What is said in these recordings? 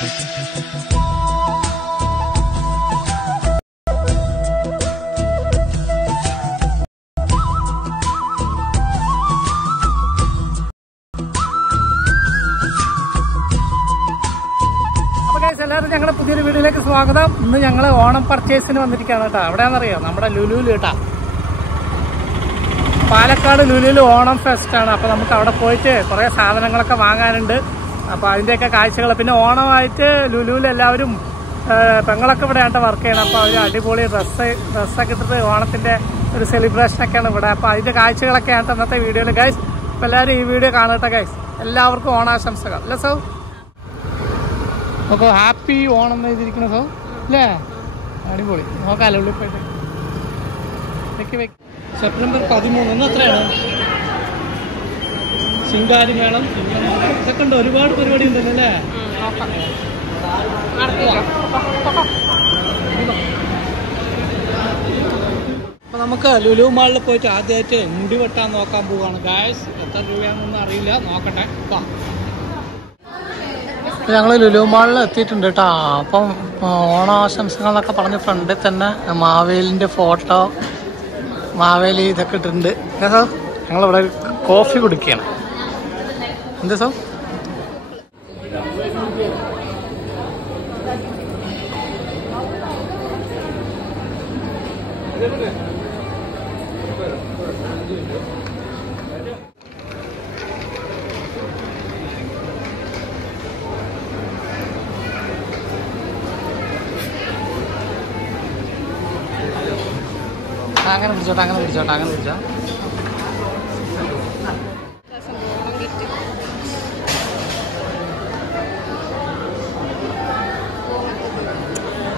എല്ലാവരും ഞങ്ങളുടെ പുതിയൊരു വീഡിയോയിലേക്ക് സ്വാഗതം. ഇന്ന് ഞങ്ങൾ ഓണം പർച്ചേസിന് വന്നിരിക്കുകയാണ് കേട്ടോ. എവിടെയാണെന്നറിയോ? നമ്മുടെ ലുലുവിൽ കേട്ടോ. പാലക്കാട് ലുലുവിൽ ഓണം ഫെസ്റ്റാണ്. അപ്പോൾ നമുക്ക് അവിടെ പോയിട്ട് കുറേ സാധനങ്ങളൊക്കെ വാങ്ങാനുണ്ട്. അപ്പോൾ അതിൻ്റെയൊക്കെ കാഴ്ചകൾ, പിന്നെ ഓണമായിട്ട് ലുലുവിൽ എല്ലാവരും പെങ്ങളൊക്കെ ഇവിടെയാണ് വർക്ക് ചെയ്യണം. അപ്പോൾ അവർ അടിപൊളി ഡ്രസ്സൊക്കെ ഇട്ടിട്ട് ഓണത്തിൻ്റെ ഒരു സെലിബ്രേഷനൊക്കെയാണ് ഇവിടെ. അപ്പോൾ അതിൻ്റെ കാഴ്ചകളൊക്കെയാണ് ഇന്നത്തെ വീഡിയോയിൽ ഗൈസ്. അപ്പോൾ എല്ലാവരും ഈ വീഡിയോ കാണട്ടെ ഗൈസ്. എല്ലാവർക്കും ഓണാശംസകൾ. അല്ലേ സോ? അപ്പോൾ ഹാപ്പി ഓണം എന്ന് എഴുതിയിരിക്കണ സോ അല്ലേ? അടിപൊളി. നോക്കാമല്ലോ ഉള്ളിൽ പോയിട്ട്. സെപ്റ്റംബർ 13 ഇന്ന് എത്രയാണ്? ശിങ്കാരി മേളം ഇതൊക്കെ ഉണ്ട്. ഒരുപാട് പരിപാടി ഉണ്ടല്ലോ അല്ലേ? അപ്പോൾ നമുക്ക് ലുലു മാളിൽ പോയിട്ട് ആദ്യമായിട്ട് മുടി വെട്ടാൻ നോക്കാൻ പോവുകയാണ് ഗായ്സ്. എത്ര രൂപയാണെന്നൊന്നും അറിയില്ല, നോക്കട്ടെ. ഞങ്ങൾ ലുലു മാളിൽ എത്തിയിട്ടുണ്ട് കേട്ടോ. അപ്പം ഓണാശംസകൾ എന്നൊക്കെ പറഞ്ഞ് ഫ്രണ്ടിൽ തന്നെ മാവേലിൻ്റെ ഫോട്ടോ, മാവേലി ഇതൊക്കെ ഇട്ടിട്ടുണ്ട്. സോ ഞങ്ങളിവിടെ കോഫി കുടിക്കുകയാണ്. എന്താ സോ? അങ്ങനെ പിടിച്ചോട്ടെ, അങ്ങനെ പിടിച്ചോട്ടെ, അങ്ങനെ പിടിച്ചോ.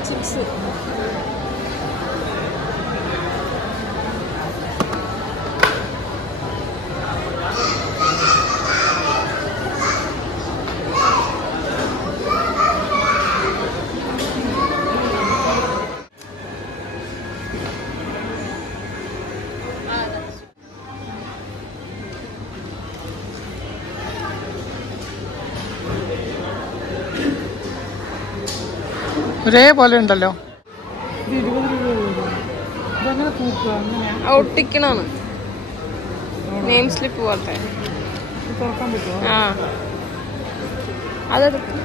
ചിപ്സ് ഒരേപോലെ ഉണ്ടല്ലോ. ഒട്ടിക്കണാണ് നെയിം സ്ലിപ്പ് പോലത്തെ. തുറക്കാൻ പറ്റുമോ? ആ അതെടുക്കും.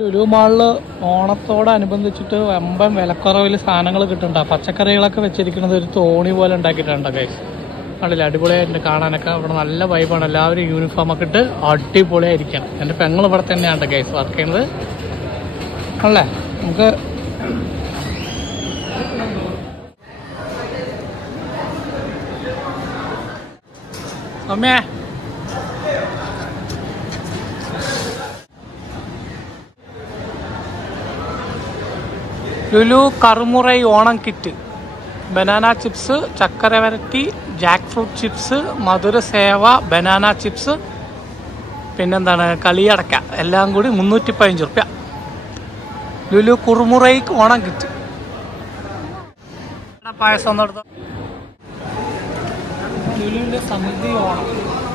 ലുലു മാളിൽ ഓണത്തോടനുബന്ധിച്ചിട്ട് വമ്പൻ വിലക്കുറവിൽ സാധനങ്ങൾ കിട്ടുന്നുണ്ട്. പച്ചക്കറികളൊക്കെ വെച്ചിരിക്കുന്നത് ഒരു തോണി പോലെ ഉണ്ടാക്കിയിട്ടുണ്ട് ഗൈസ്. കണ്ടില്ല, അടിപൊളിയായിട്ടുണ്ട് കാണാനൊക്കെ. ഇവിടെ നല്ല വൈബാണ്. എല്ലാവരും യൂണിഫോമൊക്കെ ഇട്ട് അടിപൊളിയായിരിക്കണം. എൻ്റെ പെങ്ങൾ ഇവിടെ തന്നെയാണ് ഗൈസ് വർക്ക് ചെയ്യുന്നത് അല്ലേ. നമുക്ക് അമ്മേ ലുലു കറുമുറൈ ഓണം കിറ്റ്, ബനാന ചിപ്സ്, ചക്കര വരട്ടി, ജാക്ക് ഫ്രൂട്ട് ചിപ്സ്, മധുര സേവ, ബനാന ചിപ്സ്, പിന്നെന്താണ് കളിയടക്ക, എല്ലാം കൂടി 315 റുപ്യ. ലുലു കുറുമുറൈ ഓണം കിറ്റ്. പായസം ഒന്നെടുത്തോ. ലുലുവിൻ്റെ സമൃദ്ധി ഓണം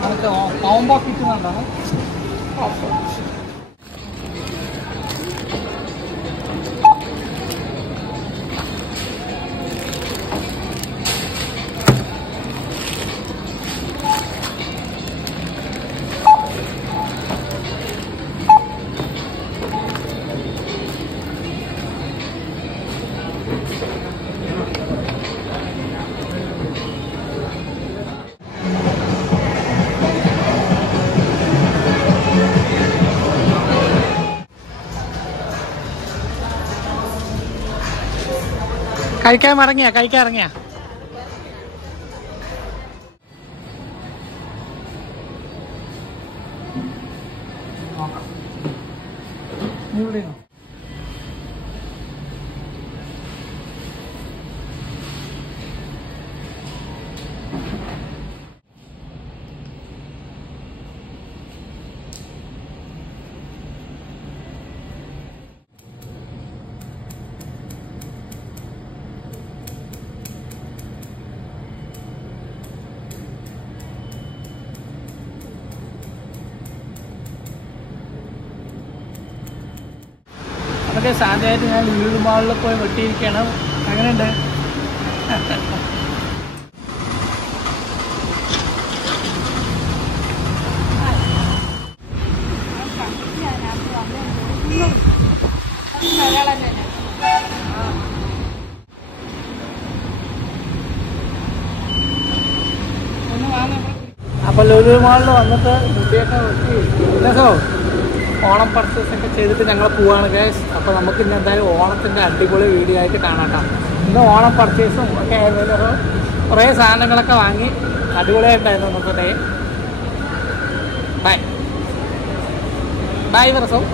നമുക്ക് കോംബോ കിറ്റ് കണ്ടാണ്. കഴിക്കാൻ ഇറങ്ങിയ നോക്കാം. ഇവിടെയോ? അതൊക്കെ സാധ്യമായിട്ട് ഞാൻ ലുലു മാളിൽ പോയി വെട്ടിയിരിക്കുകയാണ്. എങ്ങനെയുണ്ട്? അപ്പോൾ ലുലു മാളിൽ വന്നിട്ട് മുടിയൊക്കെ വെട്ടി ഇല്ലസോ ഓണം പർച്ചേസൊക്കെ ചെയ്തിട്ട് ഞങ്ങൾ പോവാണ് ഗൈസ്. അപ്പോൾ നമുക്ക് ഇന്ന് എന്തായാലും ഓണത്തിൻ്റെ അടിപൊളി വീഡിയോ ആയിട്ട് കാണാം. ഇന്ന് ഓണം പർച്ചേസും ഒക്കെ ആയിരുന്നു. കുറേ സാധനങ്ങളൊക്കെ വാങ്ങി അടിപൊളിയായിട്ടുണ്ടായിരുന്നു ഇന്നത്തെ ഡേ. ബൈ ബൈ വർഷം.